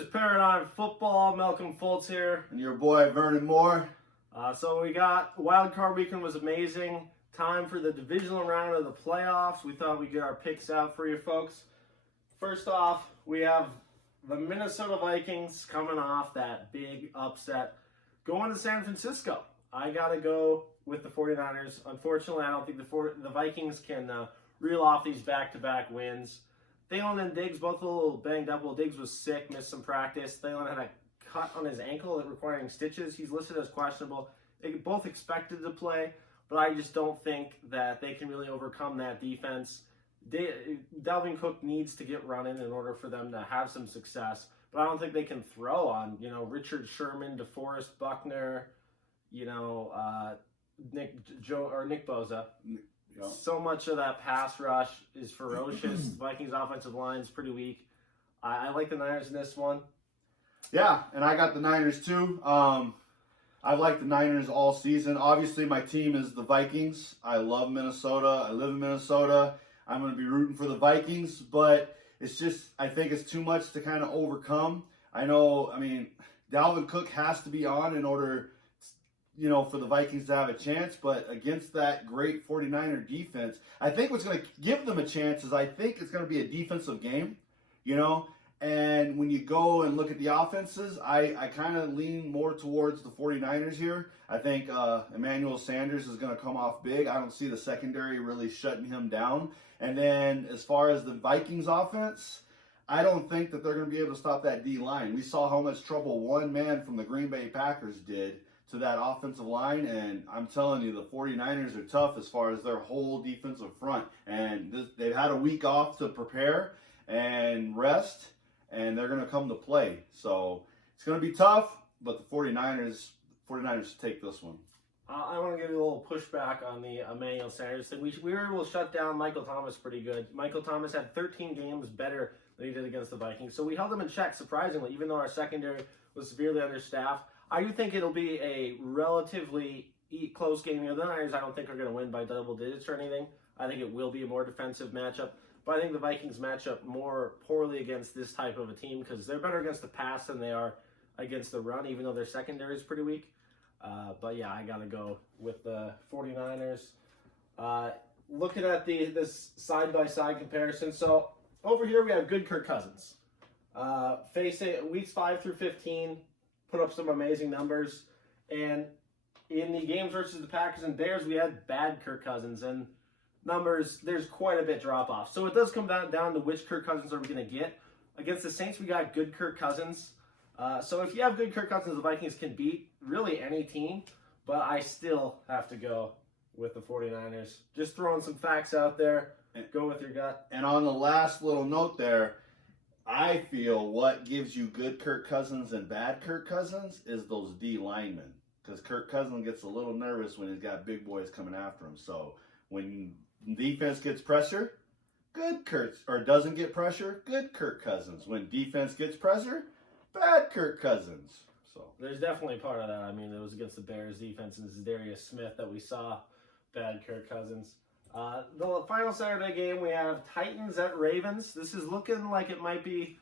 is Paradigm Football. Malcolm Fultz here. And your boy, Vernon Moore. So we got Wild Card Weekend was amazing. Time for the divisional round of the playoffs. We thought we'd get our picks out for you folks. First off, we have the Minnesota Vikings coming off that big upset, going to San Francisco. I got to go with the 49ers. Unfortunately, I don't think the Vikings can reel off these back-to-back wins. Thielen and Diggs both a little banged up. Well, Diggs was sick, missed some practice. Thielen had a cut on his ankle requiring stitches. He's listed as questionable. They both expected to play, but I just don't think that they can really overcome that defense. Dalvin Cook needs to get running in order for them to have some success, but I don't think they can throw on, Richard Sherman, DeForest Buckner, Nick Bosa. Yeah. So much of that pass rush is ferocious. The Vikings offensive line is pretty weak. I like the Niners in this one. Yeah, and I got the Niners too. I've liked the Niners all season. Obviously, my team is the Vikings. I love Minnesota. I live in Minnesota. I'm going to be rooting for the Vikings, but it's just, I think it's too much to kind of overcome. Dalvin Cook has to be on in order, for the Vikings to have a chance, but against that great 49er defense, I think what's going to give them a chance is I think it's going to be a defensive game, and when you go and look at the offenses, I kind of lean more towards the 49ers here. I think Emmanuel Sanders is going to come off big. I don't see the secondary really shutting him down. And then as far as the Vikings offense, I don't think that they're going to be able to stop that D-line. We saw how much trouble one man from the Green Bay Packers did to that offensive line, and I'm telling you, the 49ers are tough as far as their whole defensive front. And they've had a week off to prepare and rest, and they're going to come to play. So it's going to be tough, but the 49ers take this one. I want to give you a little pushback on the Emmanuel Sanders thing. We were able to shut down Michael Thomas pretty good. Michael Thomas had 13 games better than he did against the Vikings. So we held him in check, surprisingly, even though our secondary was severely understaffed. I do think it'll be a relatively close game. The Niners, I don't think are going to win by double digits or anything. I think it will be a more defensive matchup. But I think the Vikings match up more poorly against this type of a team because they're better against the pass than they are against the run, even though their secondary is pretty weak. But yeah, I got to go with the 49ers. Looking at this side-by-side comparison. So over here we have good Kirk Cousins. Facing weeks 5 through 15, put up some amazing numbers. And in the games versus the Packers and Bears, we had bad Kirk Cousins. And numbers, there's quite a bit drop off. So it does come down to which Kirk Cousins are we going to get. Against the Saints, we got good Kirk Cousins. So if you have good Kirk Cousins, the Vikings can beat really any team. But I still have to go with the 49ers. Just throwing some facts out there. Go with your gut. And on the last little note there, I feel what gives you good Kirk Cousins and bad Kirk Cousins is those D linemen. Because Kirk Cousins gets a little nervous when he's got big boys coming after him. So when defense gets pressure, good Kirk, or doesn't get pressure, good Kirk Cousins. When defense gets pressure, bad Kirk Cousins. So there's definitely part of that. It was against the Bears defense and Darius Smith that we saw bad Kirk Cousins. The final Saturday game, we have Titans at Ravens. This is looking like it might be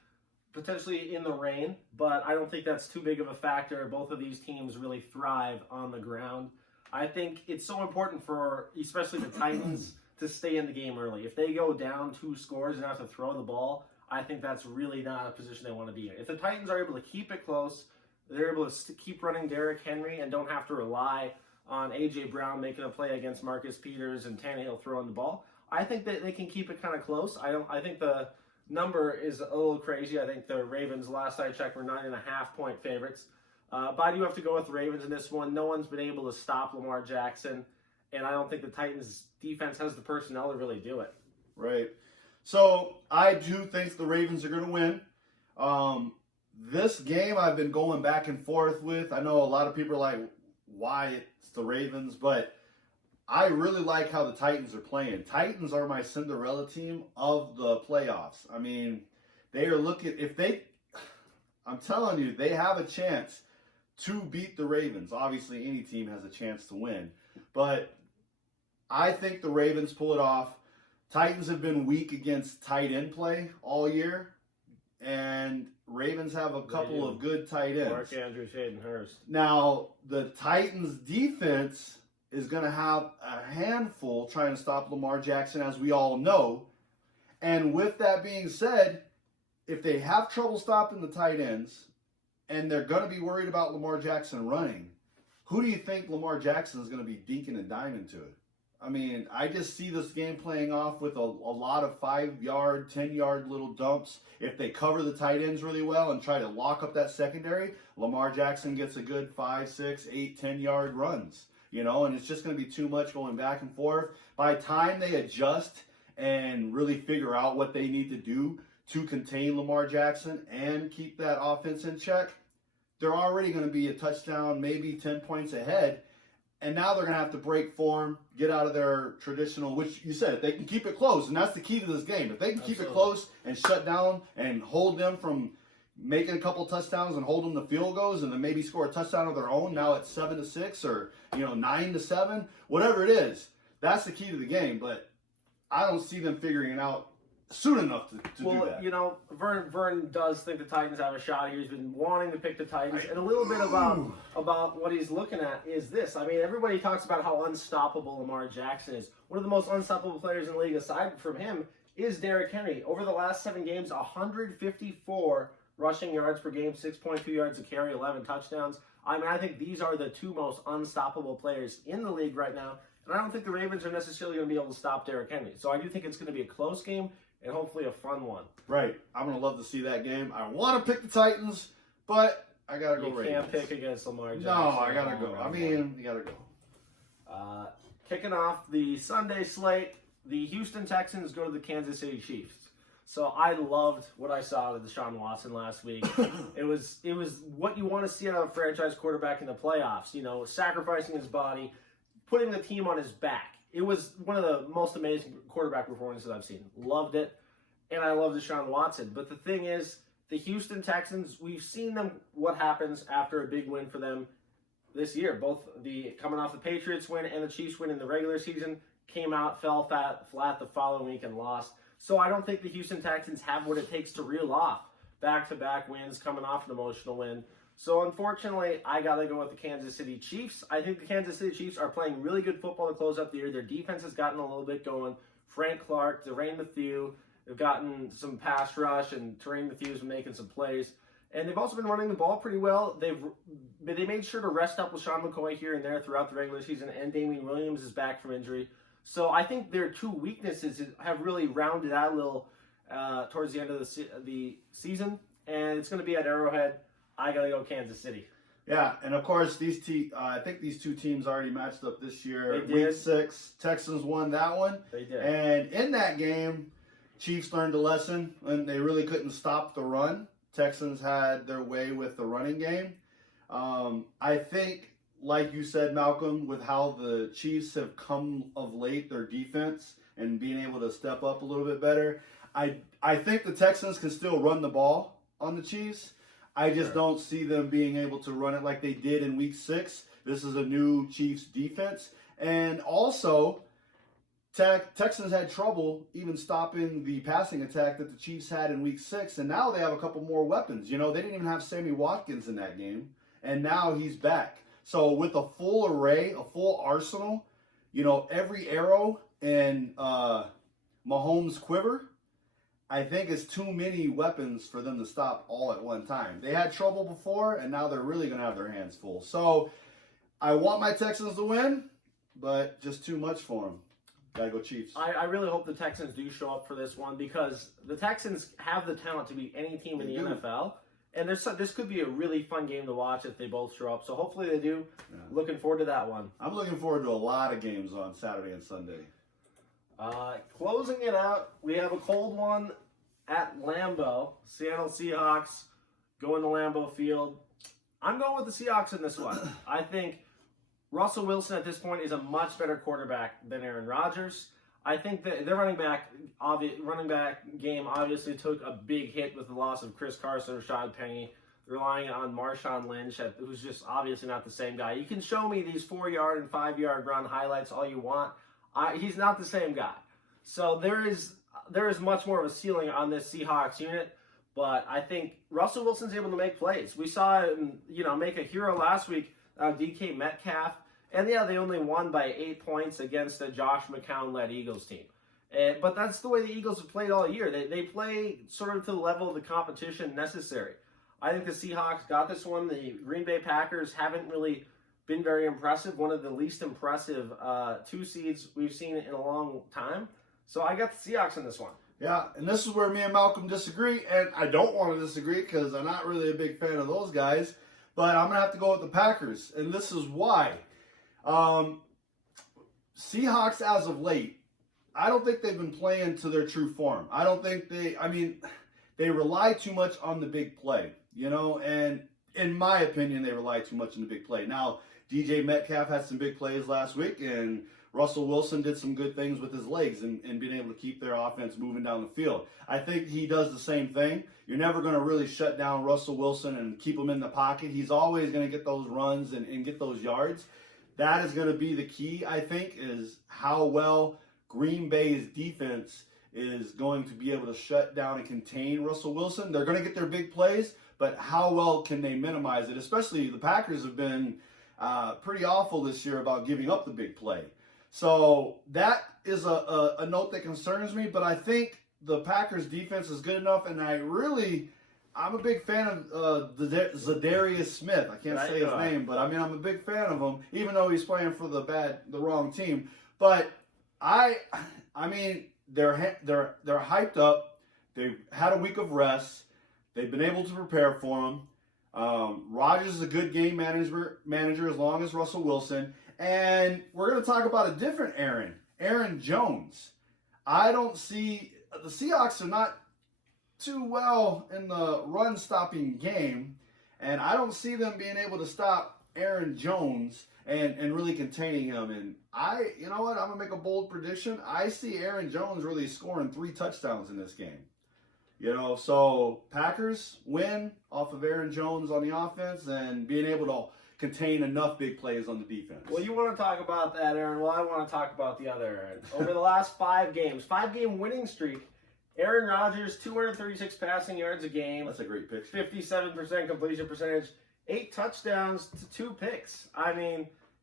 potentially in the rain, but I don't think that's too big of a factor. Both of these teams really thrive on the ground. I think it's so important for, especially the Titans, to stay in the game early. If they go down 2 scores and have to throw the ball, I think that's really not a position they want to be in. If the Titans are able to keep it close, they're able to keep running Derrick Henry and don't have to rely on A.J. Brown making a play against Marcus Peters and Tannehill throwing the ball, I think that they can keep it kind of close. I think the number is a little crazy. I think the Ravens, last I checked, were 9.5-point favorites. But I do have to go with Ravens in this one. No one's been able to stop Lamar Jackson, and I don't think the Titans' defense has the personnel to really do it. Right. So I do think the Ravens are going to win. This game I've been going back and forth with. I know a lot of people are like, why it's the Ravens, but I really like how the Titans are playing. Titans are my Cinderella team of the playoffs. They are looking, I'm telling you, they have a chance to beat the Ravens. Obviously, any team has a chance to win, but I think the Ravens pull it off. Titans have been weak against tight end play all year, and Ravens have a couple of good tight ends. Mark Andrews, Hayden Hurst. Now, the Titans' defense is going to have a handful trying to stop Lamar Jackson, as we all know. And with that being said, if they have trouble stopping the tight ends and they're going to be worried about Lamar Jackson running, who do you think Lamar Jackson is going to be dinking and diming to it? I mean, I just see this game playing off with a lot of 5-yard, 10-yard little dumps. If they cover the tight ends really well and try to lock up that secondary, Lamar Jackson gets a good 5, 6, 8, 10-yard runs. And it's just going to be too much going back and forth. By the time they adjust and really figure out what they need to do to contain Lamar Jackson and keep that offense in check, they're already going to be a touchdown, maybe 10 points ahead. And now they're going to have to break form, get out of their traditional, which you said, if they can keep it close, and that's the key to this game. If they can keep it close and shut down and hold them from making a couple touchdowns and hold them to field goals and then maybe score a touchdown of their own, now it's 7-6 or 9-7, whatever it is, that's the key to the game. But I don't see them figuring it out soon enough to do that. Vern does think the Titans have a shot here. He's been wanting to pick the Titans. And a little bit about what he's looking at is this. I mean, everybody talks about how unstoppable Lamar Jackson is. One of the most unstoppable players in the league aside from him is Derrick Henry. Over the last 7 games, 154 rushing yards per game, 6.2 yards a carry, 11 touchdowns. I mean, I think these are the 2 most unstoppable players in the league right now. And I don't think the Ravens are necessarily going to be able to stop Derrick Henry. So I do think it's going to be a close game and hopefully a fun one. Right. I'm going to love to see that game. I want to pick the Titans, but I got to go Ravens. You can't pick against Lamar Jackson. No, I got to go. I mean, you got to go. Kicking off the Sunday slate, the Houston Texans go to the Kansas City Chiefs. So I loved what I saw with Deshaun Watson last week. It was what you want to see out of a franchise quarterback in the playoffs. Sacrificing his body, putting the team on his back. It was one of the most amazing quarterback performances I've seen. Loved it. And I love Deshaun Watson. But the thing is, the Houston Texans, we've seen them, what happens after a big win for them this year. Both coming off the Patriots win and the Chiefs win in the regular season, came out, fell flat the following week and lost. So I don't think the Houston Texans have what it takes to reel off back-to-back wins coming off an emotional win. So unfortunately, I got to go with the Kansas City Chiefs. I think the Kansas City Chiefs are playing really good football to close out the year. Their defense has gotten a little bit going. Frank Clark, Terrain Mathieu, they've gotten some pass rush, and Terrain Mathieu's been making some plays. And they've also been running the ball pretty well. They made sure to rest up LaShawn McCoy here and there throughout the regular season, and Damian Williams is back from injury. So I think their 2 weaknesses have really rounded out a little towards the end of the season, and it's going to be at Arrowhead. I got to go Kansas City. Yeah, and of course, I think these 2 teams already matched up this year. They did. Week 6, Texans won that one. They did. And in that game, Chiefs learned a lesson, and they really couldn't stop the run. Texans had their way with the running game. I think, like you said, Malcolm, with how the Chiefs have come of late, their defense, and being able to step up a little bit better, I think the Texans can still run the ball on the Chiefs. I just don't see them being able to run it like they did in Week 6. This is a new Chiefs defense. And also, Texans had trouble even stopping the passing attack that the Chiefs had in Week 6. And now they have a couple more weapons. They didn't even have Sammy Watkins in that game. And now he's back. So with a full array, a full arsenal, every arrow in Mahomes' quiver, I think it's too many weapons for them to stop all at one time. They had trouble before, and now they're really going to have their hands full. So I want my Texans to win, but just too much for them. Got to go Chiefs. I really hope the Texans do show up for this one because the Texans have the talent to beat any team in the NFL. And this could be a really fun game to watch if they both show up. So hopefully they do. Yeah. Looking forward to that one. I'm looking forward to a lot of games on Saturday and Sunday. Closing it out, we have a cold one at Lambeau. Seattle Seahawks going to Lambeau Field. I'm going with the Seahawks in this one. I think Russell Wilson at this point is a much better quarterback than Aaron Rodgers. I think that their running back game obviously took a big hit with the loss of Chris Carson, Rashad Penny, relying on Marshawn Lynch, who's just obviously not the same guy. You can show me these 4-yard and 5-yard run highlights all you want. He's not the same guy. So there is much more of a ceiling on this Seahawks unit, But I think Russell Wilson's able to make plays. We saw him, make a hero last week, DK Metcalf. And yeah, they only won by 8 points against a Josh McCown-led Eagles team. But that's the way the Eagles have played all year. They play sort of to the level of the competition necessary. I think the Seahawks got this one. The Green Bay Packers haven't really been very impressive. One of the least impressive 2 seeds we've seen in a long time. So I got the Seahawks in this one. Yeah, and this is where me and Malcolm disagree, and I don't want to disagree because I'm not really a big fan of those guys, but I'm going to have to go with the Packers, and this is why. Seahawks, as of late, I don't think they've been playing to their true form. I don't think they rely too much on the big play, and in my opinion, they rely too much on the big play. Now, DJ Metcalf had some big plays last week, and Russell Wilson did some good things with his legs and being able to keep their offense moving down the field. I think he does the same thing. You're never going to really shut down Russell Wilson and keep him in the pocket. He's always going to get those runs and get those yards. That is going to be the key, I think, is how well Green Bay's defense is going to be able to shut down and contain Russell Wilson. They're going to get their big plays, but how well can they minimize it? Especially the Packers have been pretty awful this year about giving up the big play. So that is a note that concerns me, but I think the Packers defense is good enough, and I'm a big fan of Zadarius Smith. I can't say his name, but I'm a big fan of him, even though he's playing for the wrong team. But they're hyped up. They've had a week of rest. They've been able to prepare for him. Rodgers is a good game manager as long as Russell Wilson. And we're going to talk about a different Aaron Jones. I don't see, the Seahawks are not too well in the run-stopping game, and I don't see them being able to stop Aaron Jones and really containing him. And I'm going to make a bold prediction. I see Aaron Jones really scoring 3 touchdowns in this game. So Packers win off of Aaron Jones on the offense and being able to contain enough big plays on the defense. Well, you want to talk about that, Aaron. Well, I want to talk about the other Aaron. Over the last 5 games, 5-game winning streak, Aaron Rodgers, 236 passing yards a game. That's a great pick. 57% completion percentage, 8 touchdowns to 2 picks.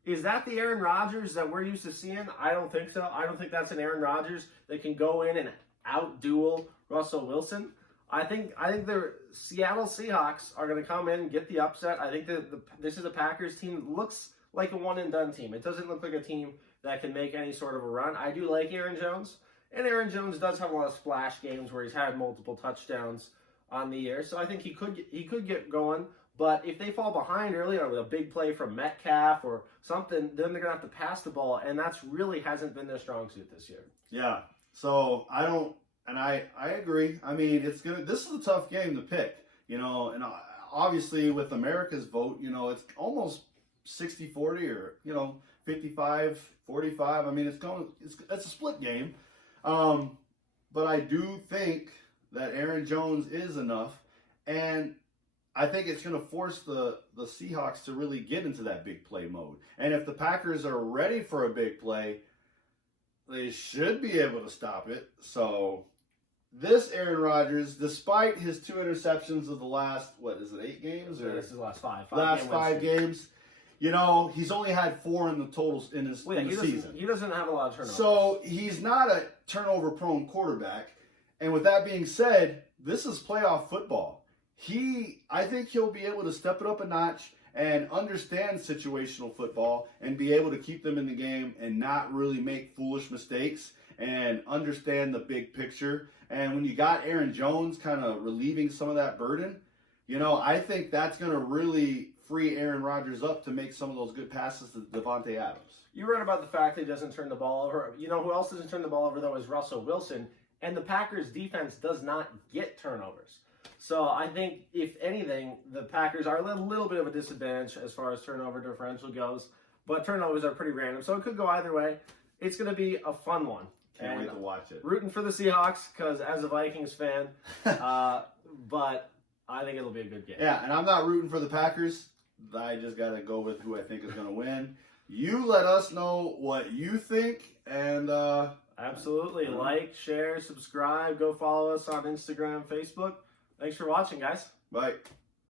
Is that the Aaron Rodgers that we're used to seeing? I don't think so. I don't think that's an Aaron Rodgers that can go in and out-duel Russell Wilson. I think the Seattle Seahawks are going to come in and get the upset. I think this is a Packers team that looks like a one-and-done team. It doesn't look like a team that can make any sort of a run. I do like Aaron Jones, and Aaron Jones does have a lot of splash games where he's had multiple touchdowns on the year. So I think he could get going. But if they fall behind early on with a big play from Metcalf or something, then they're going to have to pass the ball, and that's really hasn't been their strong suit this year. Yeah. So I agree. This is a tough game to pick, and obviously with America's vote, it's almost 60-40 or, 55-45. It's a split game. But I do think that Aaron Jones is enough, and I think it's going to force the Seahawks to really get into that big play mode. And if the Packers are ready for a big play, they should be able to stop it. So this Aaron Rodgers, despite his 2 interceptions of the last, 8 games? Or this is the last 5. Last 5 games. He's only had 4 in the totals in his season. He doesn't have a lot of turnovers. So he's not a turnover-prone quarterback. And with that being said, this is playoff football. I think he'll be able to step it up a notch and understand situational football and be able to keep them in the game and not really make foolish mistakes and understand the big picture. And when you got Aaron Jones kind of relieving some of that burden, I think that's going to really free Aaron Rodgers up to make some of those good passes to Devontae Adams. You read about the fact that he doesn't turn the ball over. Who else doesn't turn the ball over, though, is Russell Wilson. And the Packers' defense does not get turnovers. So I think, if anything, the Packers are a little bit of a disadvantage as far as turnover differential goes. But turnovers are pretty random, so it could go either way. It's going to be a fun one. Can't wait to watch it. Rooting for the Seahawks, because as a Vikings fan, but I think it'll be a good game. Yeah, and I'm not rooting for the Packers. I just got to go with who I think is going to win. You let us know what you think, and absolutely. Like, share, subscribe. Go follow us on Instagram, Facebook. Thanks for watching, guys. Bye.